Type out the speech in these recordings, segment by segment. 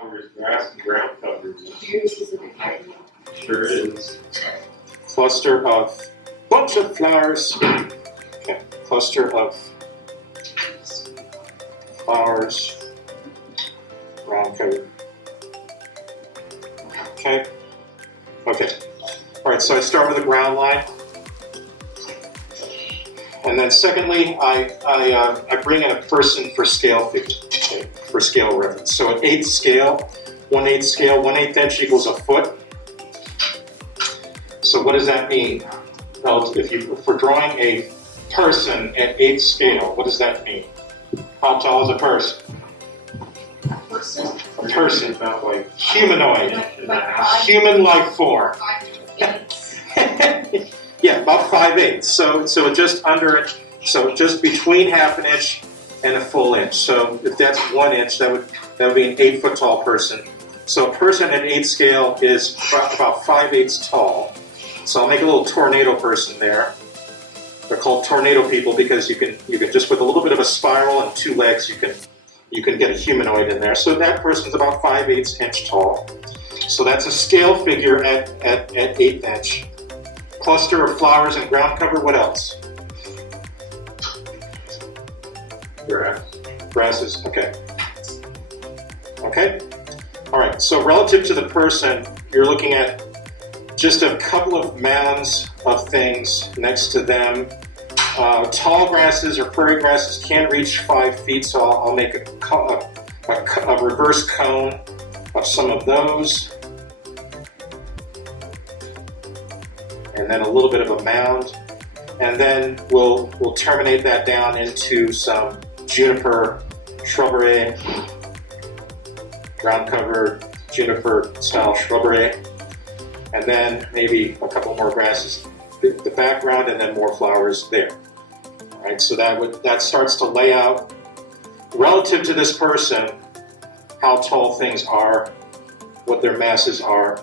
flowers, grass, and ground cover. Very specific. Sure is. Cluster of bunch of flowers. Okay, cluster of flowers, ground cover. Okay. Okay. All right. So I start with the ground line, and then secondly, I bring in a person for scale figure, okay, for scale reference. So at 1/8 scale, 1/8 scale, 1/8 inch equals a foot. So what does that mean? Well, if we're drawing a person at 1/8 scale, what does that mean? How tall is a person? A person, About like humanoid, Like human-like form. 5 Yeah, about 5/8. So just under, so just between 1/2 inch and a full inch. So if that's 1 inch, that would be an 8-foot tall person. So a person at 1/8 scale is about 5/8 tall. So I'll make a little tornado person there. They're called tornado people because you can just with a little bit of a spiral and 2 legs you can get a humanoid in there. So that person's about 5/8 inch tall. So that's a scale figure at 1/8 inch. Cluster of flowers and ground cover. What else? grass. Grasses. Okay. Okay. All right. So relative to the person, you're looking at just a couple of mounds of things next to them. Tall grasses or prairie grasses can reach 5 feet, so I'll make a reverse cone of some of those. And then a little bit of a mound. And then we'll terminate that down into some juniper shrubbery, ground cover juniper style shrubbery. And then maybe a couple more grasses, the background, and then more flowers there. All right, so that starts to lay out relative to this person how tall things are, what their masses are.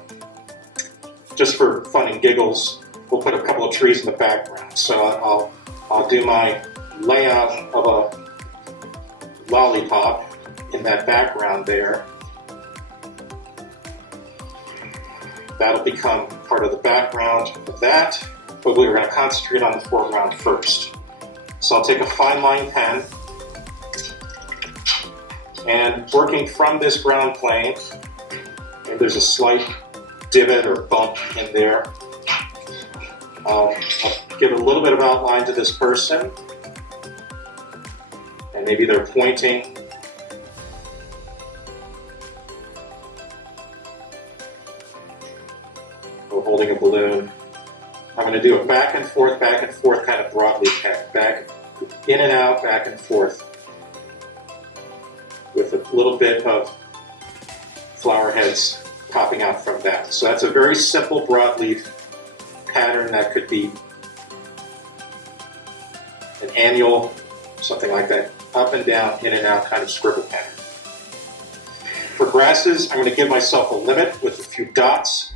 Just for fun and giggles, we'll put a couple of trees in the background. So I'll do my layout of a lollipop in that background there. That'll become part of the background of that, but we're going to concentrate on the foreground first. So I'll take a fine line pen, and working from this ground plane, and there's a slight divot or bump in there, I'll give a little bit of outline to this person, and maybe they're pointing. Or holding a balloon. I'm going to do a back and forth kind of broadleaf pattern. Back, in and out, back and forth. With a little bit of flower heads popping out from that. So that's a very simple broadleaf pattern that could be an annual, something like that, up and down, in and out kind of scribble pattern. For grasses, I'm going to give myself a limit with a few dots.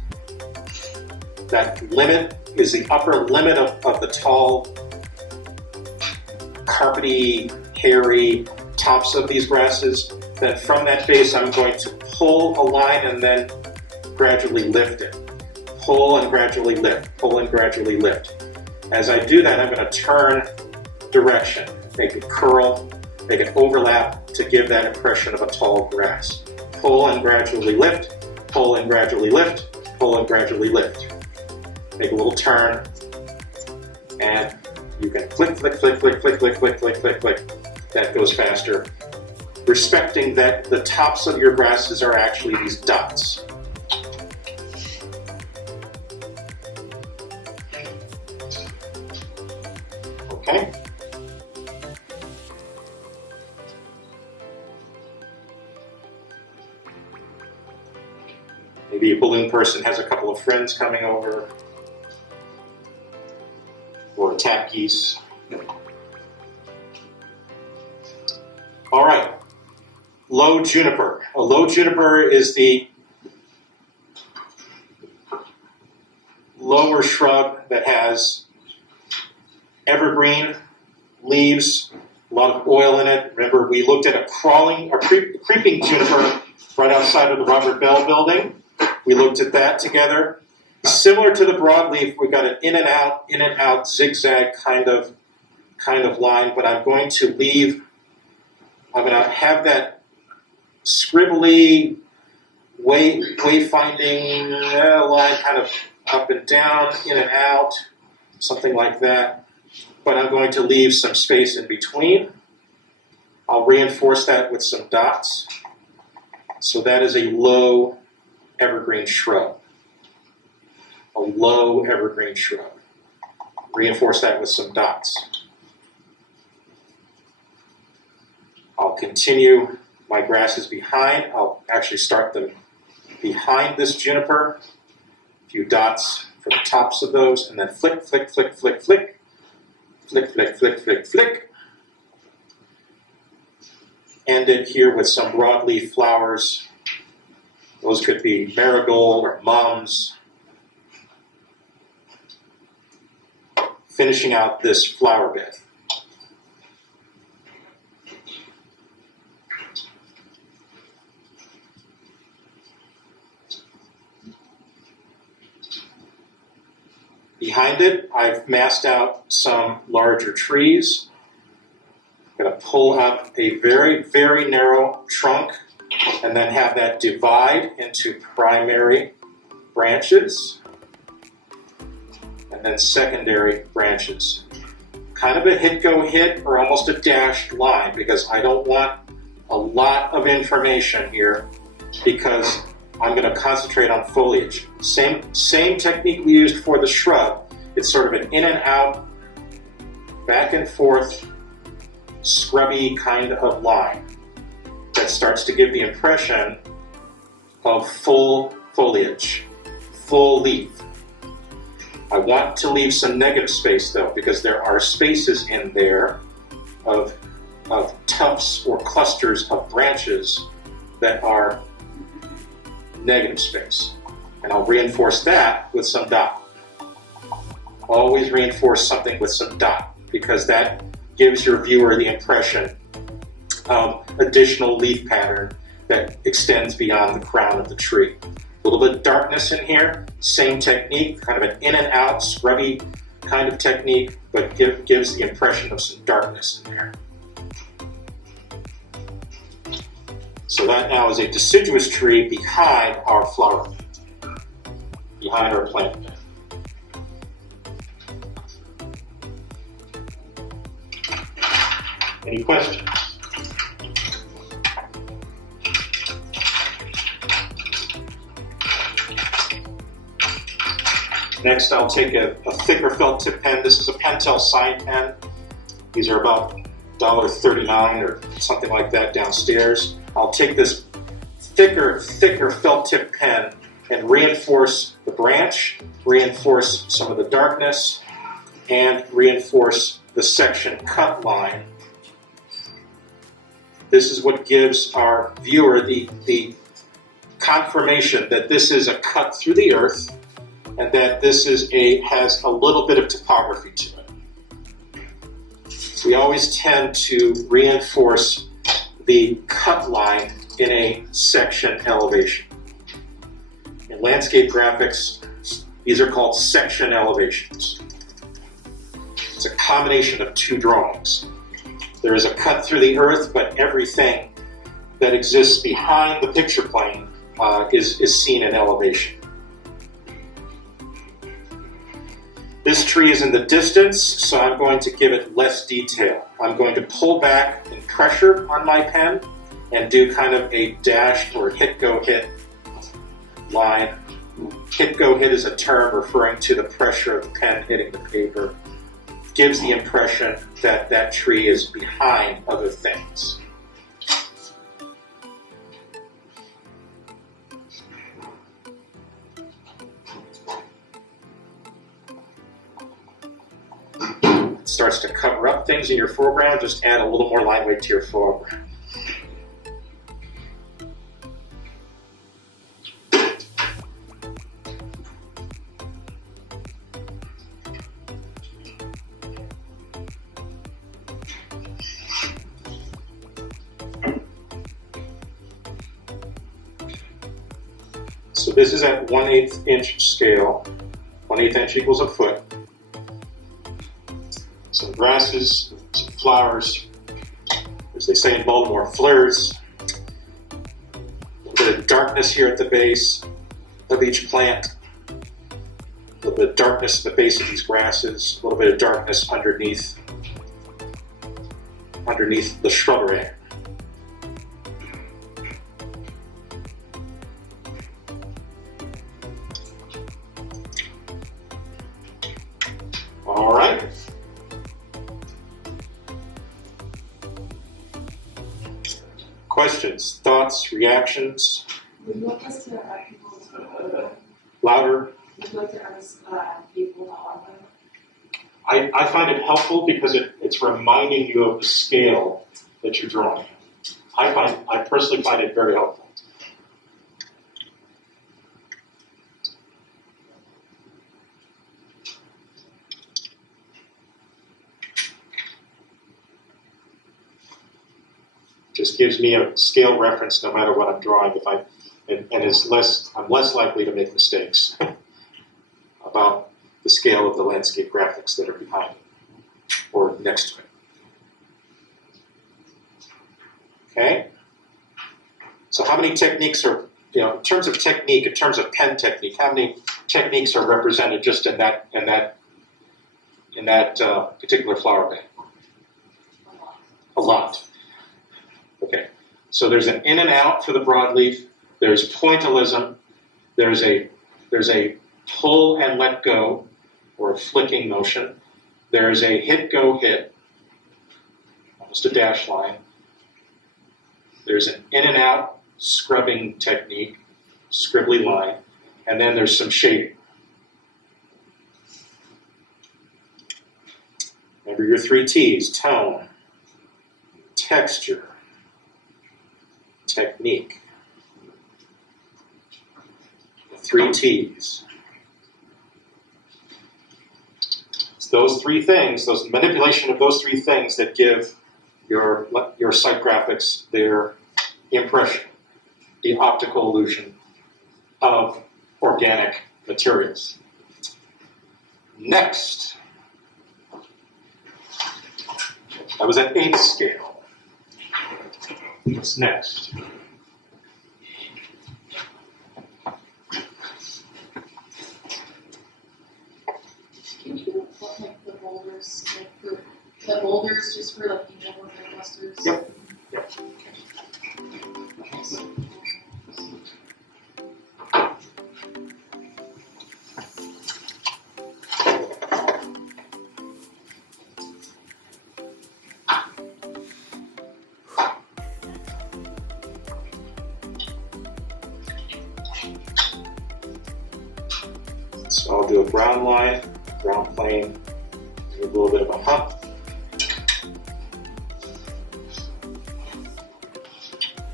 That limit is the upper limit of the tall, carpety, hairy tops of these grasses. Then from that base, I'm going to pull a line and then gradually lift it. Pull and gradually lift, pull and gradually lift. As I do that, I'm going to turn direction, make it curl, make it overlap to give that impression of a tall grass. Pull and gradually lift, pull and gradually lift, pull and gradually lift. Make a little turn, and you can click, click, click, click, click, click, click, click, click, click. That goes faster. Respecting that the tops of your grasses are actually these dots. Okay. Maybe a balloon person has a couple of friends coming over. Or tap geese. All right, low juniper. A low juniper is the lower shrub that has evergreen leaves, a lot of oil in it. Remember, we looked at a creeping juniper right outside of the Robert Bell building. We looked at that together. Similar to the broadleaf, we've got an in and out, zigzag kind of line, but I'm going to have that scribbly wayfinding line kind of up and down, in and out, something like that. But I'm going to leave some space in between. I'll reinforce that with some dots. So that is a low evergreen shrub. A low evergreen shrub. Reinforce that with some dots. I'll continue my grasses behind. I'll actually start them behind this juniper. A few dots for the tops of those, and then flick, flick, flick, flick, flick. Flick, flick, flick, flick, flick. End it here with some broadleaf flowers. Those could be marigold or mums. Finishing out this flower bed. Behind it, I've massed out some larger trees. I'm going to pull up a very, very narrow trunk and then have that divide into primary branches and then secondary branches. Kind of a hit-go-hit or almost a dashed line because I don't want a lot of information here because I'm going to concentrate on foliage. Same technique we used for the shrub. It's sort of an in and out, back and forth, scrubby kind of line that starts to give the impression of full foliage, full leaf. I want to leave some negative space though, because there are spaces in there of tufts or clusters of branches that are negative space. And I'll reinforce that with some dot. Always reinforce something with some dot because that gives your viewer the impression of additional leaf pattern that extends beyond the crown of the tree. A little bit of darkness in here, same technique, kind of an in and out, scrubby kind of technique, but gives the impression of some darkness in there. So that now is a deciduous tree behind our flower bed, behind our plant bed. Any questions? Next, I'll take a thicker felt tip pen. This is a Pentel sign pen. These are about $1.39 or something like that downstairs. I'll take this thicker felt tip pen and reinforce the branch, reinforce some of the darkness, and reinforce the section cut line. This is what gives our viewer the confirmation that this is a cut through the earth and that this has a little bit of topography to it. We always tend to reinforce the cut line in a section elevation. In landscape graphics, these are called section elevations. It's a combination of two drawings. There is a cut through the earth, but everything that exists behind the picture plane is seen in elevation. This tree is in the distance, so I'm going to give it less detail. I'm going to pull back and pressure on my pen and do kind of a dashed or hit-go-hit line. Hit-go-hit is a term referring to the pressure of the pen hitting the paper. Gives the impression that that tree is behind other things. It starts to cover up things in your foreground, just add a little more line weight to your foreground. So this is at 1/8 inch scale. 1/8 inch equals a foot. Some grasses, some flowers, as they say in Baltimore, fleurs. A little bit of darkness here at the base of each plant. A little bit of darkness at the base of these grasses. A little bit of darkness underneath the shrubbery. All right. Questions, thoughts, reactions? Would you like us to add people to Louder. Would you like to add people to online? I find it helpful because it's reminding you of the scale that you're drawing. I personally find it very helpful. Just gives me a scale reference no matter what I'm drawing. I'm less likely to make mistakes about the scale of the landscape graphics that are behind it or next to it. Okay? So how many techniques are, in terms of technique, in terms of pen technique, how many techniques are represented just in that particular flower bed? A lot. Okay. So there's an in and out for the broadleaf. There's pointillism. There's a pull and let go, or a flicking motion. There's a hit, go, hit, almost a dash line. There's an in and out scrubbing technique, scribbly line, and then there's some shading. Remember your 3 T's: tone, texture, technique. The 3 T's. It's those 3 things, those manipulation of those 3 things that give your site graphics their impression, the optical illusion of organic materials. Next, that was at 8th scale. What's next? Can you do like the boulders, just for like neighborhood clusters? Yep. So I'll do a brown line, brown plane, a little bit of a hump.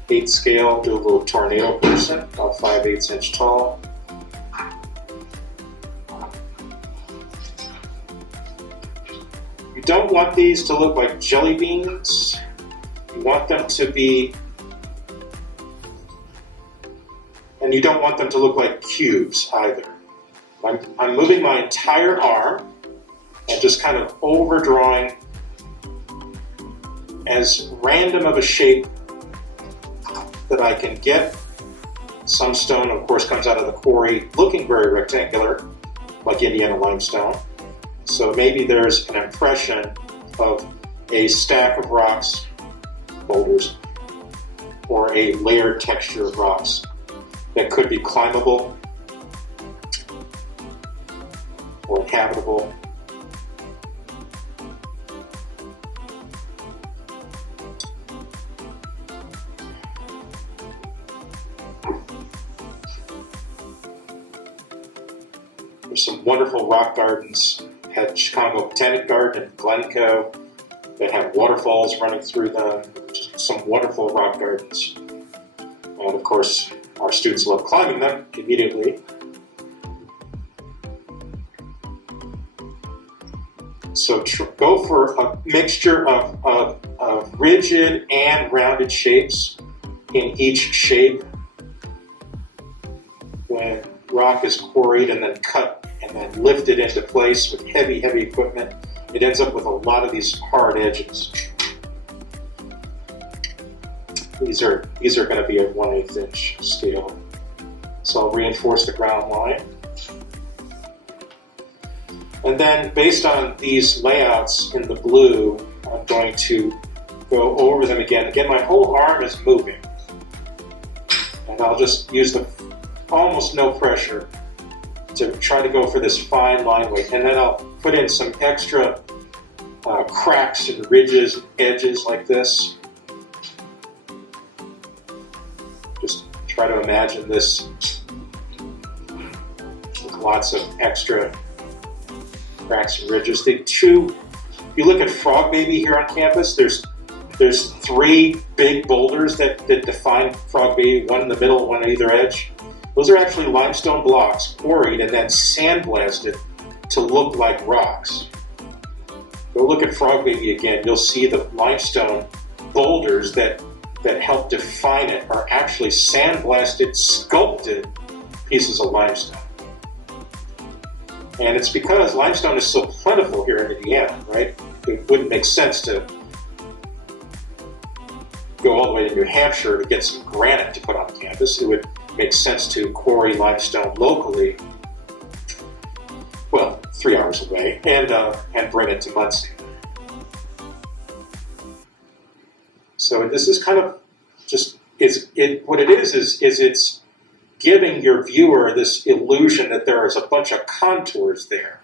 Eighth scale, do a little tornado person, about 5/8 inch tall. You don't want these to look like jelly beans. You want them to be, and you don't want them to look like cubes either. I'm moving my entire arm and just kind of overdrawing as random of a shape that I can get. Some stone, of course, comes out of the quarry looking very rectangular, like Indiana limestone. So maybe there's an impression of a stack of rocks, boulders, or a layered texture of rocks that could be climbable or habitable. There's some wonderful rock gardens at Chicago Botanic Garden and Glencoe that have waterfalls running through them. Just some wonderful rock gardens. And of course, our students love climbing them immediately. So go for a mixture of rigid and rounded shapes in each shape. When rock is quarried and then cut and then lifted into place with heavy, heavy equipment, it ends up with a lot of these hard edges. These are going to be a 1/8 inch scale. So I'll reinforce the ground line. And then based on these layouts in the blue, I'm going to go over them again. Again, my whole arm is moving. And I'll just use the almost no pressure to try to go for this fine line weight. And then I'll put in some extra cracks and ridges and edges like this. Just try to imagine this with lots of extra cracks and ridges. If you look at Frog Baby here on campus, there's 3 big boulders that define Frog Baby, one in the middle, one on either edge. Those are actually limestone blocks quarried and then sandblasted to look like rocks. Go look at Frog Baby again, you'll see the limestone boulders that help define it are actually sandblasted, sculpted pieces of limestone. And it's because limestone is so plentiful here in Indiana, right? It wouldn't make sense to go all the way to New Hampshire to get some granite to put on campus. It would make sense to quarry limestone locally, well, 3 hours away, and bring it to Muncie. So this is kind of just, what it is it's giving your viewer this illusion that there is a bunch of contours there,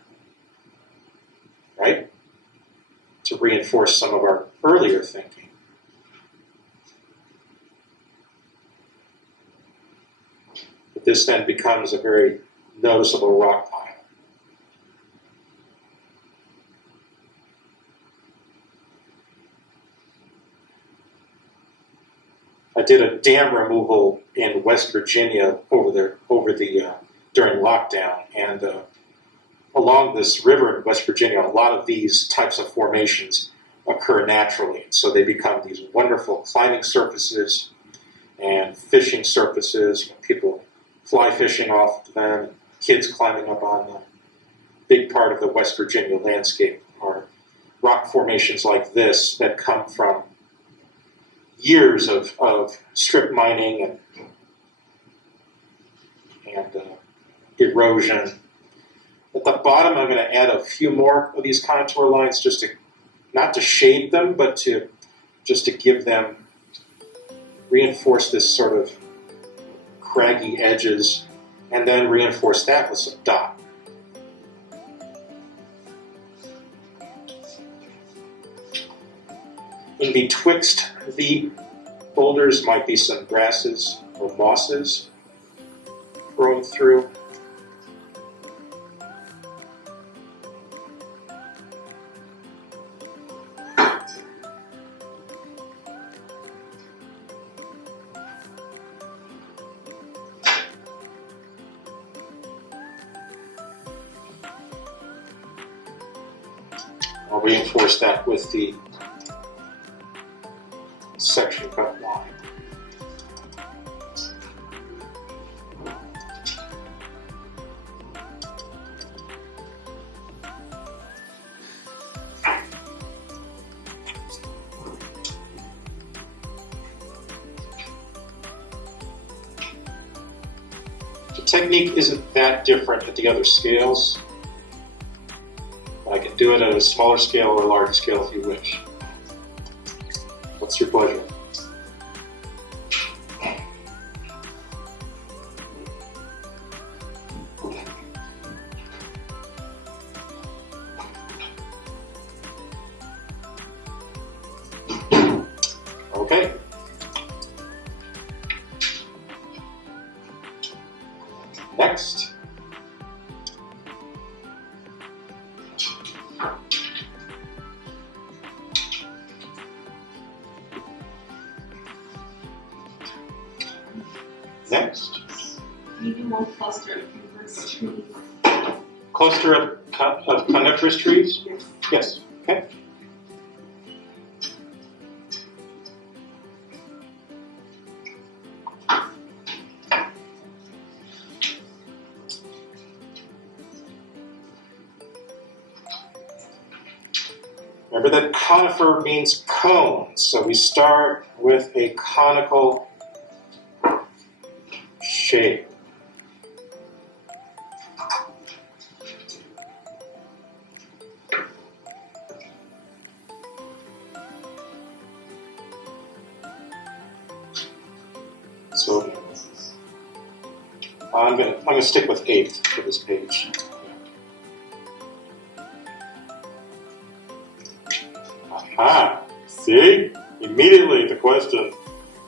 right? To reinforce some of our earlier thinking. But this then becomes a very noticeable rock pile. I did a dam removal in West Virginia during lockdown, and along this river in West Virginia, a lot of these types of formations occur naturally. So they become these wonderful climbing surfaces and fishing surfaces. People fly fishing off of them, kids climbing up on them. Big part of the West Virginia landscape are rock formations like this that come from years of strip mining and erosion. At the bottom, I'm going to add a few more of these contour lines, just to not to shade them, but just to give them, reinforce this sort of craggy edges, and then reinforce that with some dot. In betwixt the boulders might be some grasses or mosses growing through. I'll reinforce that with the section cut line. The technique isn't that different at the other scales. I can do it at a smaller scale or a larger scale if you wish. What's your pleasure? Okay. Next. Next. Maybe one cluster of coniferous trees. Cluster of coniferous trees? Yes. Yes. Okay. Remember that conifer means cone, so we start with a conical shape. So I'm gonna stick with 8th for this page. Aha! See? Immediately the question,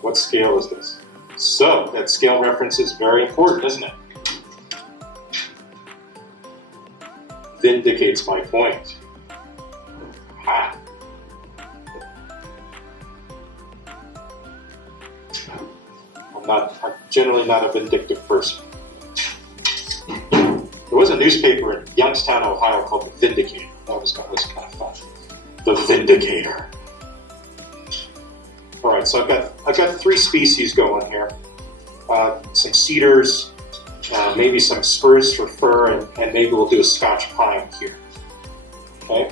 what scale is this? So that scale reference is very important, isn't it? Vindicates my point. Aha! I'm generally not a vindictive person. There was a newspaper in Youngstown, Ohio called the Vindicator. That was kind of fun. The Vindicator. All right, so I've got 3 species going here. Some cedars, maybe some spruce for fur, and maybe we'll do a Scotch pine here. Okay.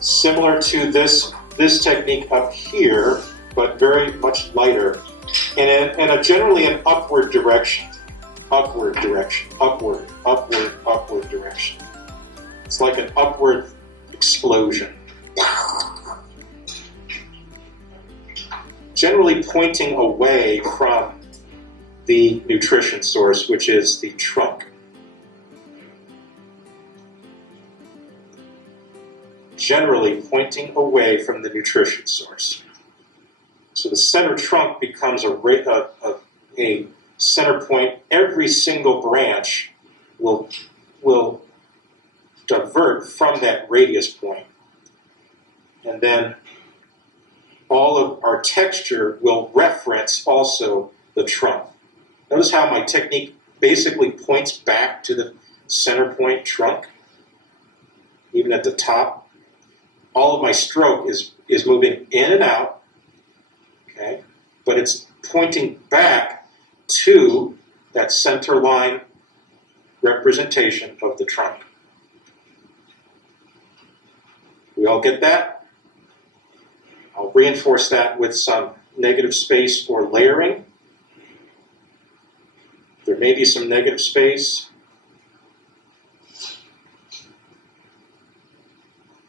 Similar to this technique up here, but very much lighter, and generally an upward direction. Upward direction. Upward. Upward. Upward direction. It's like an upward explosion. Generally pointing away from the nutrition source, which is the trunk. Generally pointing away from the nutrition source. So the center trunk becomes a center point. Every single branch will divert from that radius point. And then all of our texture will reference also the trunk. Notice how my technique basically points back to the center point trunk, even at the top. All of my stroke is moving in and out, okay? But it's pointing back to that center line representation of the trunk. We all get that? I'll reinforce that with some negative space or layering. There may be some negative space.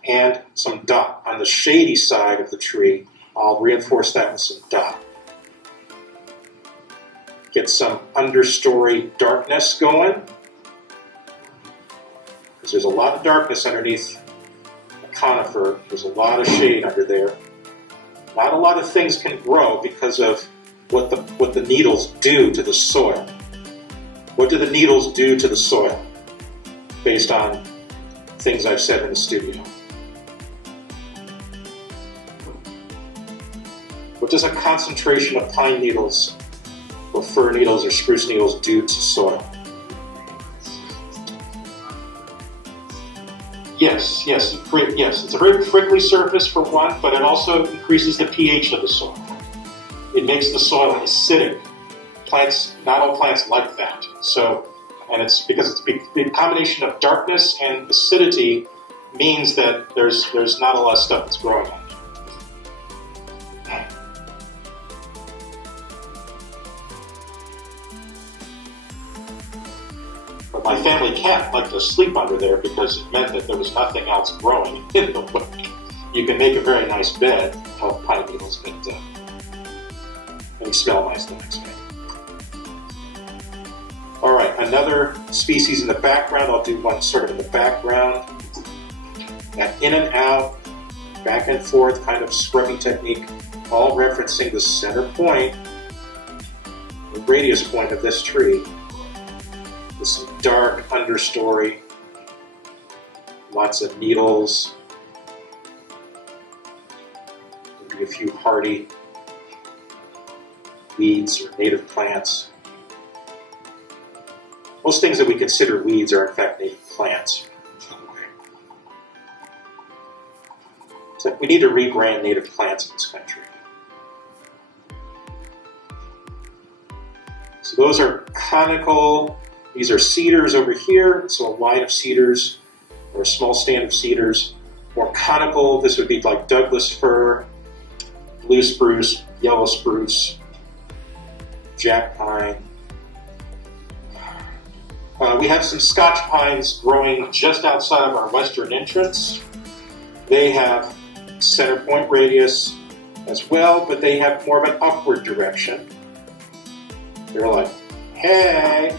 And some dot. On the shady side of the tree, I'll reinforce that with some dot. Get some understory darkness going, because there's a lot of darkness underneath the conifer. There's a lot of shade under there. Not a lot of things can grow because of what the needles do to the soil. What do the needles do to the soil? Based on things I've said in the studio. What does a concentration of pine needles or fir needles or spruce needles do to soil? Yes, it's a very prickly surface for one, but it also increases the pH of the soil. It makes the soil acidic. Plants, not all plants like that. So, and it's because it's the combination of darkness and acidity means that there's not a lot of stuff that's growing on it. But my family cat liked to sleep under there because it meant that there was nothing else growing in the way. You can make a very nice bed of pine needles, but they smell nice the next day. All right, another species in the background. I'll do one sort of in the background. That in and out, back and forth kind of scrubbing technique, all referencing the center point, the radius point of this tree. With some dark understory, lots of needles, maybe a few hardy weeds or native plants. Most things that we consider weeds are in fact native plants. So we need to rebrand native plants in this country. So those are conical. These are cedars over here. So a line of cedars or a small stand of cedars. more conical, this would be like Douglas fir, blue spruce, yellow spruce, jack pine. We have some Scotch pines growing just outside of our western entrance. They have center point radius as well, but they have more of an upward direction. They're like, hey!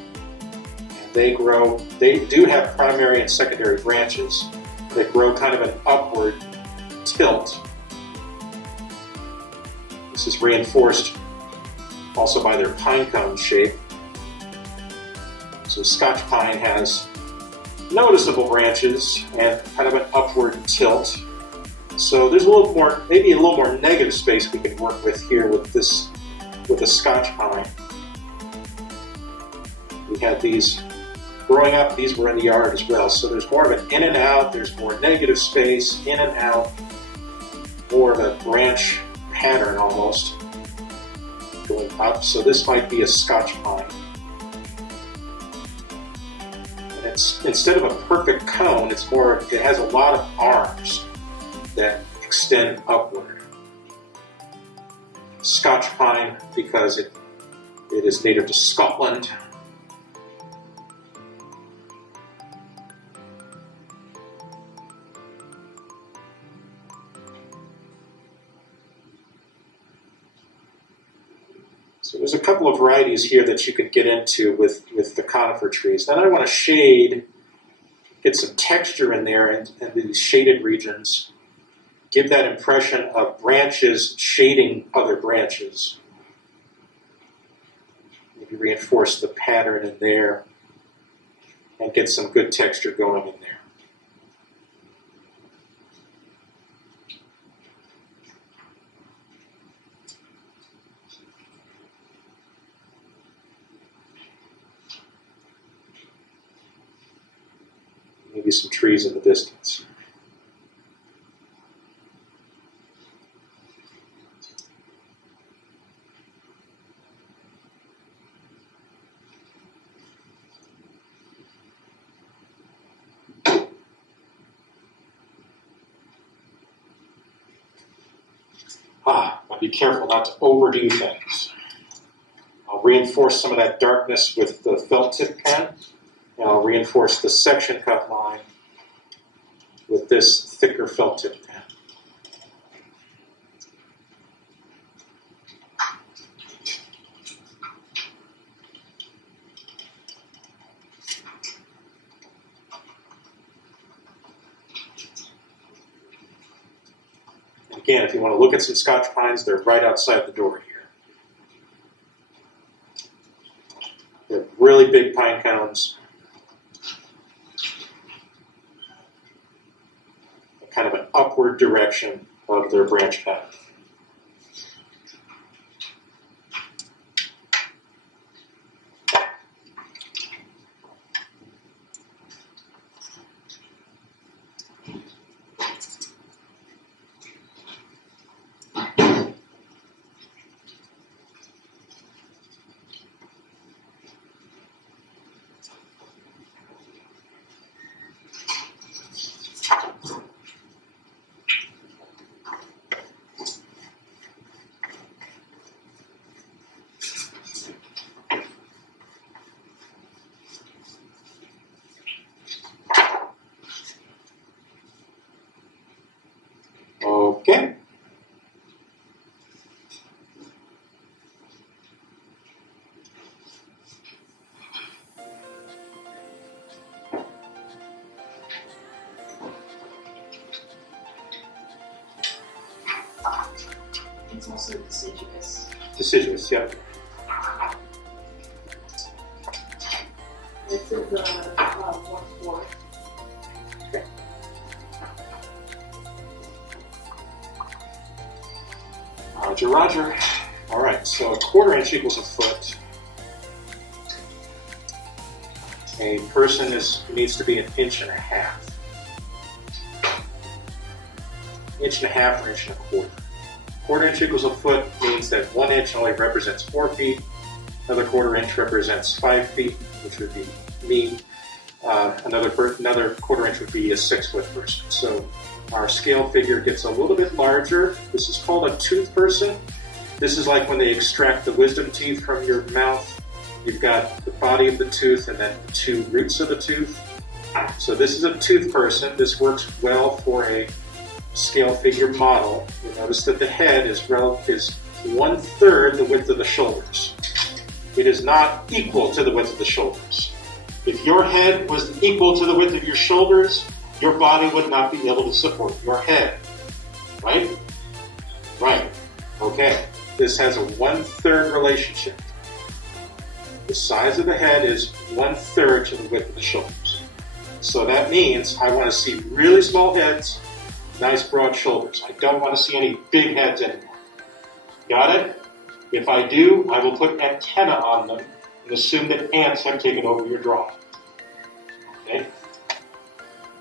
And they grow, they do have primary and secondary branches. They grow kind of an upward tilt. This is reinforced also by their pine cone shape. So Scotch pine has noticeable branches and kind of an upward tilt. So there's a little more, maybe a little more negative space we can work with here with this, with a Scotch pine. We had these growing up, these were in the yard as well. So there's more of an in and out, there's more negative space, in and out, more of a branch pattern almost going up. So this might be a Scotch pine. And it's, instead of a perfect cone, it's more, it has a lot of arms that extend upward. Scotch pine, because it is native to Scotland. So there's a couple of varieties here that you could get into with the conifer trees. Then I want to shade, get some texture in there and these shaded regions. Give that impression of branches shading other branches. Maybe reinforce the pattern in there and get some good texture going in there. Maybe some trees in the distance. But be careful not to overdo things. I'll reinforce some of that darkness with the felt tip pen, and I'll reinforce the section cut line with this thicker felt tip pen. Again, if you want to look at some Scotch pines, they're right outside the door here. They're really big pine cones. Kind of an upward direction of their branch pattern. Okay. It's also deciduous. Deciduous, yeah. It's in the 1/4. Okay. Roger, roger. All right, so 1/4 inch equals a foot. A person needs to be 1.5 inches. 1.5 or 1.25 inches. 1/4 inch equals a foot means that 1 inch only represents 4 feet. Another 1/4 inch represents 5 feet, which would be me. Another quarter inch would be a 6 foot person. So our scale figure gets a little bit larger. This is called a tooth person. This is like when they extract the wisdom teeth from your mouth. You've got the body of the tooth and then the 2 roots of the tooth. So this is a tooth person. This works well for a scale figure model. You'll notice that the head is 1/3 the width of the shoulders. It is not equal to the width of the shoulders. If your head was equal to the width of your shoulders, your body would not be able to support your head. Right? Right. Okay. This has a 1/3 relationship. The size of the head is 1/3 to the width of the shoulders. So that means I want to see really small heads, nice broad shoulders. I don't want to see any big heads anymore. Got it? If I do, I will put antenna on them and assume that ants have taken over your drawing. Okay?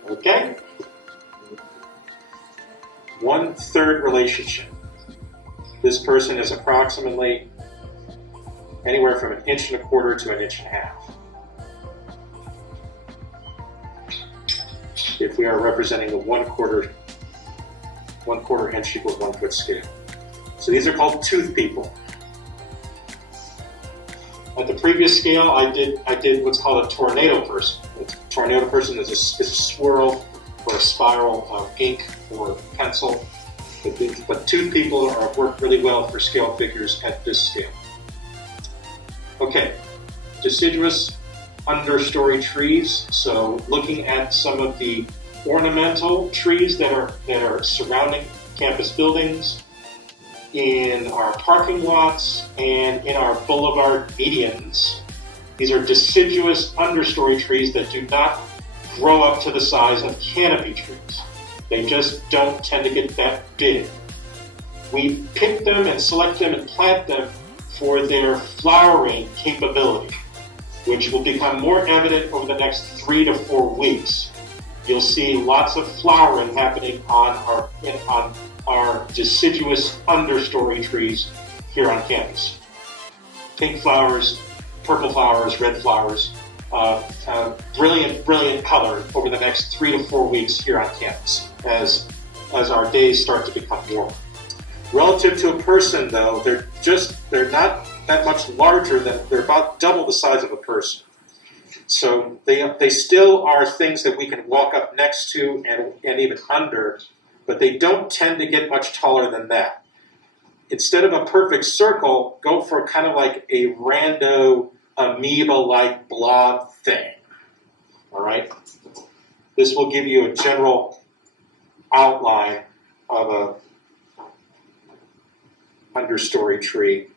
Okay? 1/3 relationship. This person is approximately anywhere from 1.25 to 1.5 inches. If we are representing the 1/4 inch equals 1 foot scale. So these are called tooth people. At the previous scale, I did what's called a tornado person. A tornado person is a swirl or a spiral of ink or pencil. But tooth people work really well for scale figures at this scale. Okay, deciduous understory trees. So looking at some of the ornamental trees that are surrounding campus buildings, in our parking lots, and in our boulevard medians. These are deciduous understory trees that do not grow up to the size of canopy trees. They just don't tend to get that big. We pick them and select them and plant them for their flowering capability, which will become more evident over the next 3 to 4 weeks. You'll see lots of flowering happening on our deciduous understory trees here on campus. Pink flowers, purple flowers, red flowers, brilliant color over the next 3 to 4 weeks here on campus as our days start to become warmer. Relative to a person, though, they're not that much larger they're about double the size of a person. So they still are things that we can walk up next to and even under, but they don't tend to get much taller than that. Instead of a perfect circle, go for kind of like a rando amoeba-like blob thing. All right? This will give you a general outline of a understory tree.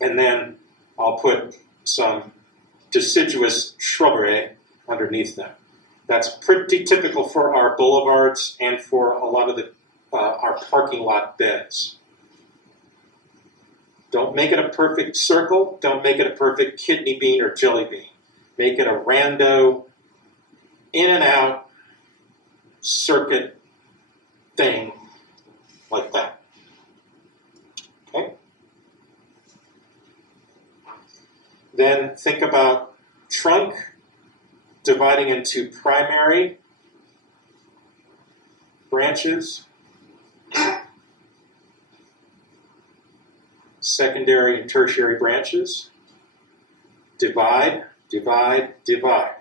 And then I'll put some deciduous shrubbery underneath them. That's pretty typical for our boulevards and for a lot of our parking lot beds. Don't make it a perfect circle. Don't make it a perfect kidney bean or jelly bean. Make it a rando, in and out, circuit thing like that. Okay? Then think about trunk dividing into primary branches, secondary and tertiary branches. Divide, divide, divide.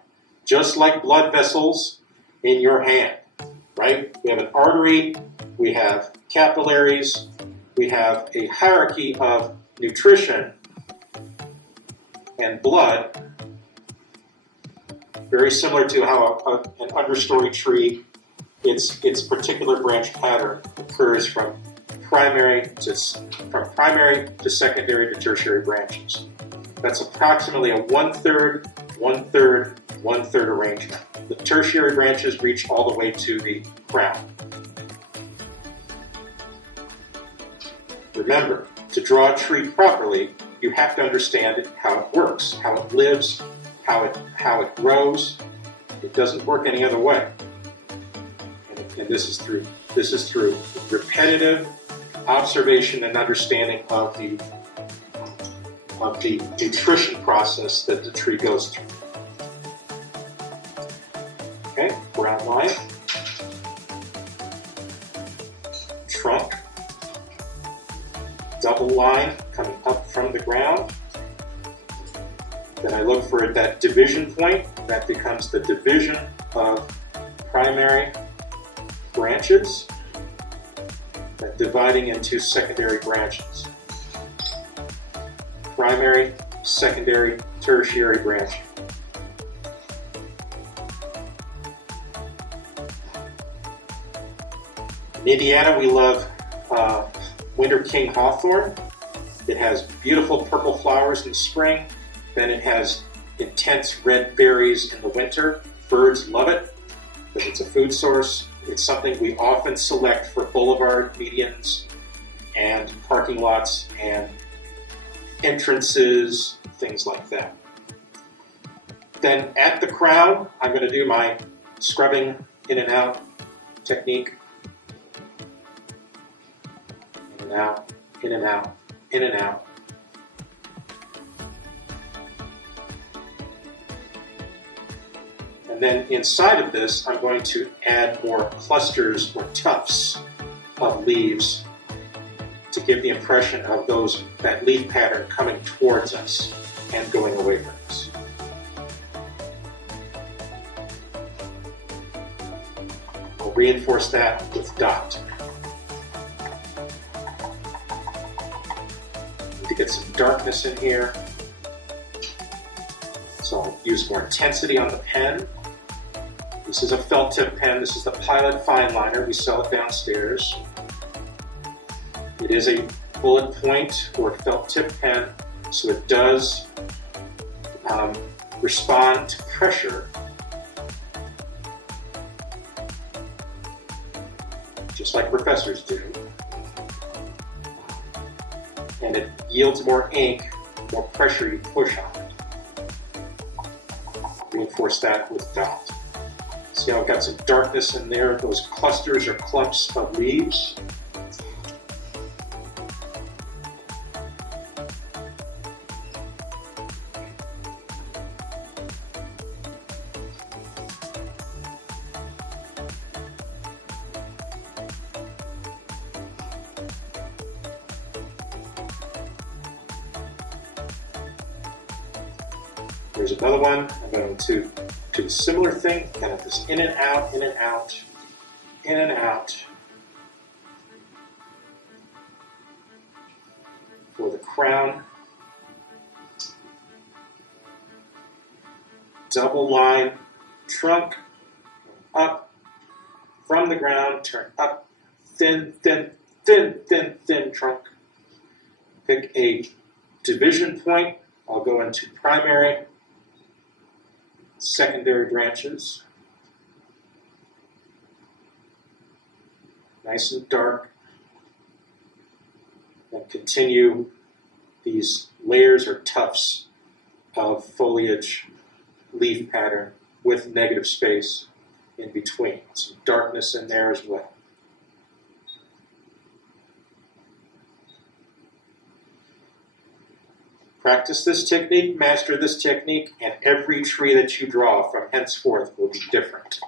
Just like blood vessels in your hand, right? We have an artery, we have capillaries, we have a hierarchy of nutrition and blood, very similar to how an understory tree, its particular branch pattern occurs from primary to secondary to tertiary branches. That's approximately a 1/3, 1/3, 1/3 arrangement. The tertiary branches reach all the way to the crown. Remember, to draw a tree properly, you have to understand how it works, how it lives, how it grows. It doesn't work any other way. And this is through repetitive observation and understanding of the nutrition process that the tree goes through. Okay, brown line. Trunk. Double line coming up from the ground. Then I look for that division point. That becomes the division of primary branches, then dividing into secondary branches. Primary, secondary, tertiary branch. In Indiana, we love Winter King hawthorn. It has beautiful purple flowers in the spring. Then it has intense red berries in the winter. Birds love it because it's a food source. It's something we often select for boulevard medians and parking lots and entrances, things like that. Then at the crown, I'm going to do my scrubbing in and out technique. In and out, in and out, in and out. And then inside of this, I'm going to add more clusters or tufts of leaves to give the impression of that leaf pattern coming towards us and going away from us. I'll reinforce that with dot. Need to get some darkness in here. So I'll use more intensity on the pen. This is a felt tip pen. This is the Pilot Fine Liner. We sell it downstairs. It is a bullet point or felt tip pen, so it does respond to pressure, just like professors do. And it yields more ink, more pressure you push on it. Reinforce that with dot. See how I've got some darkness in there? Those clusters or clumps of leaves. There's another one. I'm going to do a similar thing, kind of this in and out, in and out, in and out. For the crown. Double line trunk, up from the ground, turn up, thin, thin, thin, thin, thin trunk. Pick a division point. I'll go into primary, secondary branches. Nice and dark. And continue these layers or tufts of foliage leaf pattern with negative space in between. Some darkness in there as well. Practice this technique, master this technique, and every tree that you draw from henceforth will be different.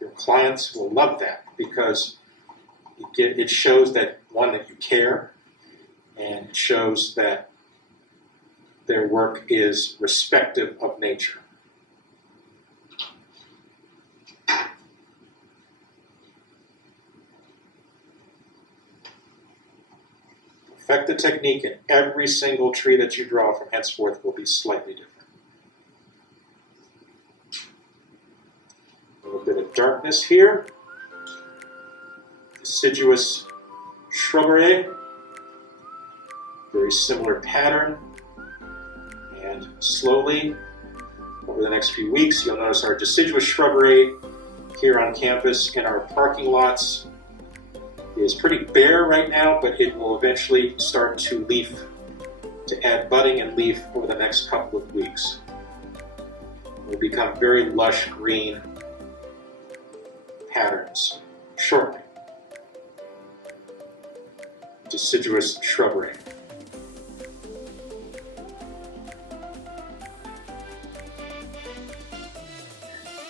Your clients will love that because it shows that, one, that you care, and it shows that their work is respective of nature. Perfect the technique, and every single tree that you draw from henceforth will be slightly different. A little bit of darkness here. Deciduous shrubbery. Very similar pattern. And slowly, over the next few weeks, you'll notice our deciduous shrubbery here on campus in our parking lots is pretty bare right now, but it will eventually start to leaf, to add budding and leaf over the next couple of weeks. It will become very lush green patterns shortly. Deciduous shrubbery.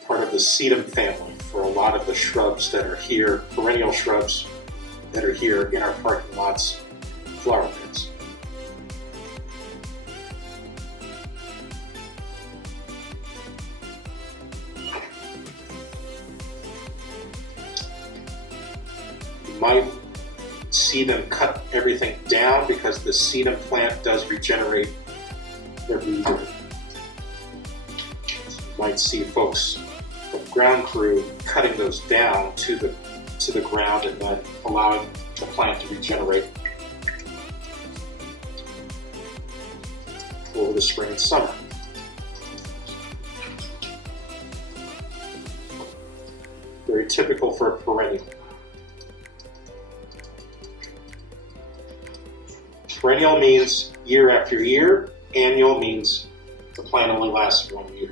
Part of of the sedum family for a lot of the shrubs that are here, perennial shrubs that are here in our parking lots, flower beds. You might see them cut everything down because the sedum plant does regenerate every year. So you might see folks from ground crew cutting those down to the ground and then allowing the plant to regenerate over the spring and summer. Very typical for a perennial. Perennial means year after year. Annual means the plant only lasts 1 year.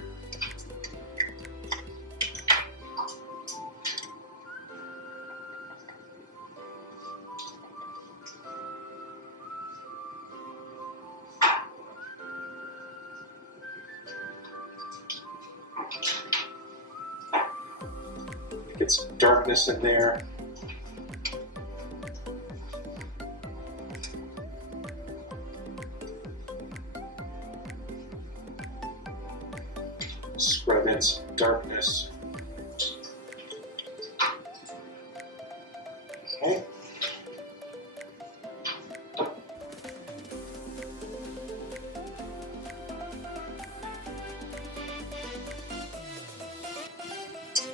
Get some darkness in there. Scrub in some darkness. Okay.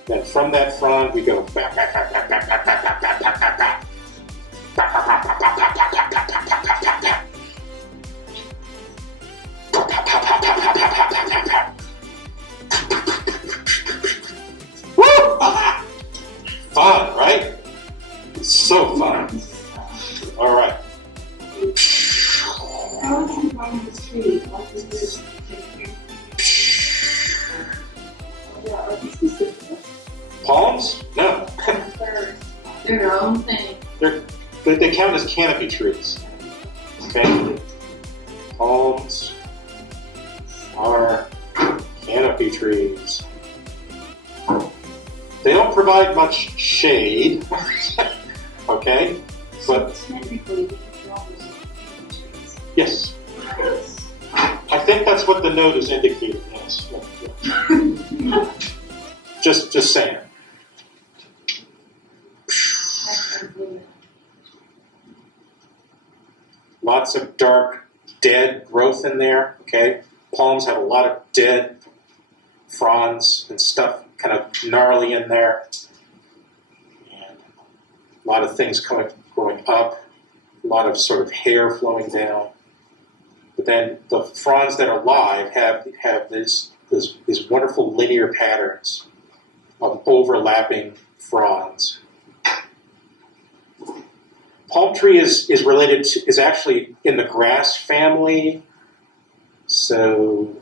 Then from that frond, we go back, back, back, back, back, back, back, back, back, back, back, back. Fun, right? It's so fun. All right. How is it on the street? What is this? Yeah, are these specific? Palms? No. They're their own thing. They count as canopy trees. Okay? Palms are canopy trees. They don't provide much shade, okay? But Technically, we can draw those trees. yes, I think that's what the note is indicating. Yes, yeah. Just saying. Lots of dark, dead growth in there. Okay, palms have a lot of dead fronds and stuff, kind of gnarly in there, and a lot of things growing up. A lot of sort of hair flowing down. But then the fronds that are live have these wonderful linear patterns of overlapping fronds. Palm tree is actually in the grass family, so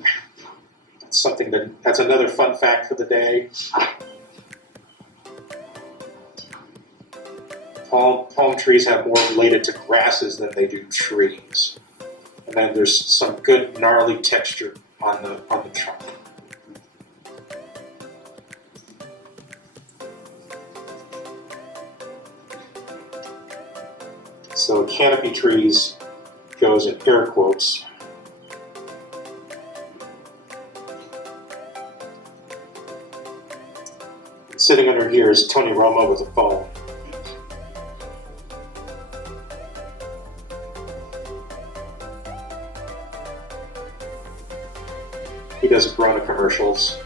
that's another fun fact for the day. Palm trees have more related to grasses than they do trees, and then there's some good gnarly texture on the trunk. So canopy trees goes in air quotes. Sitting under here is Tony Romo with a phone. He does Corona commercials.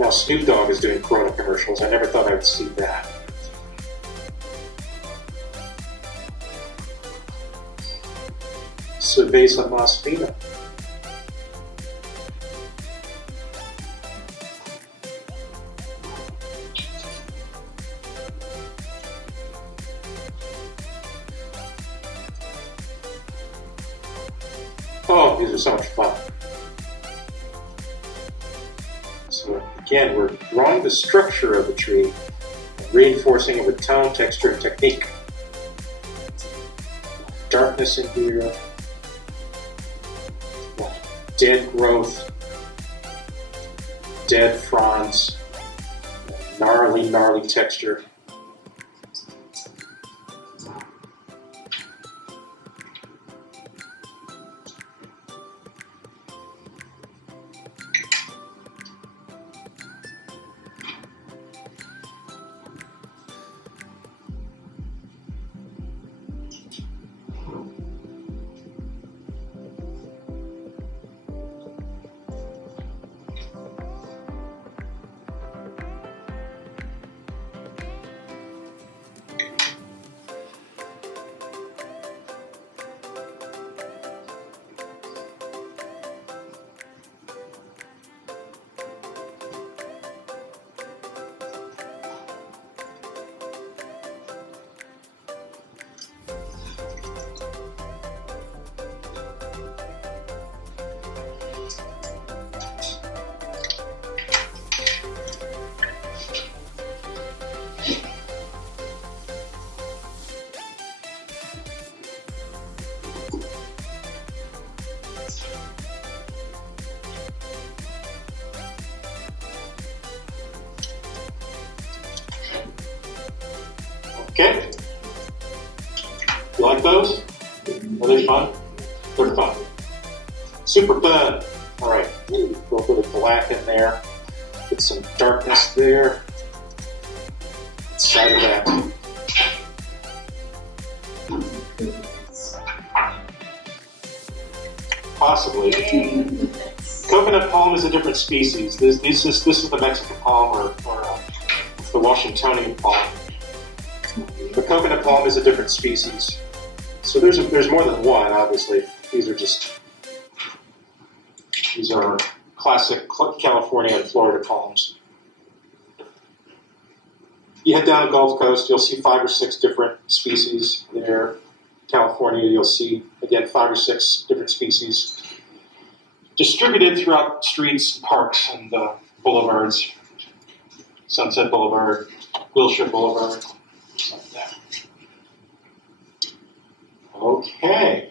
Now Snoop Dogg is doing Corona commercials. I never thought I would see that. Cerveza Mas Fina. Oh, these are so much fun. So again, we're drawing the structure of the tree, and reinforcing it with tone, texture, and technique. Darkness in here. dead growth, dead fronds, gnarly, gnarly texture. Okay. You like those? Are they fun? They're fun. Super fun. All right. Go a little black in there. Get some darkness there. Inside of that. Possibly. Coconut palm is a different species. This is the Mexican palm or the Washingtonian palm. The coconut palm is a different species. So there's more than one, obviously. These are classic California and Florida palms. You head down the Gulf Coast, you'll see 5 or 6 different species there. California, you'll see, again, 5 or 6 different species distributed throughout streets, parks, and boulevards. Sunset Boulevard, Wilshire Boulevard, something like that. Okay.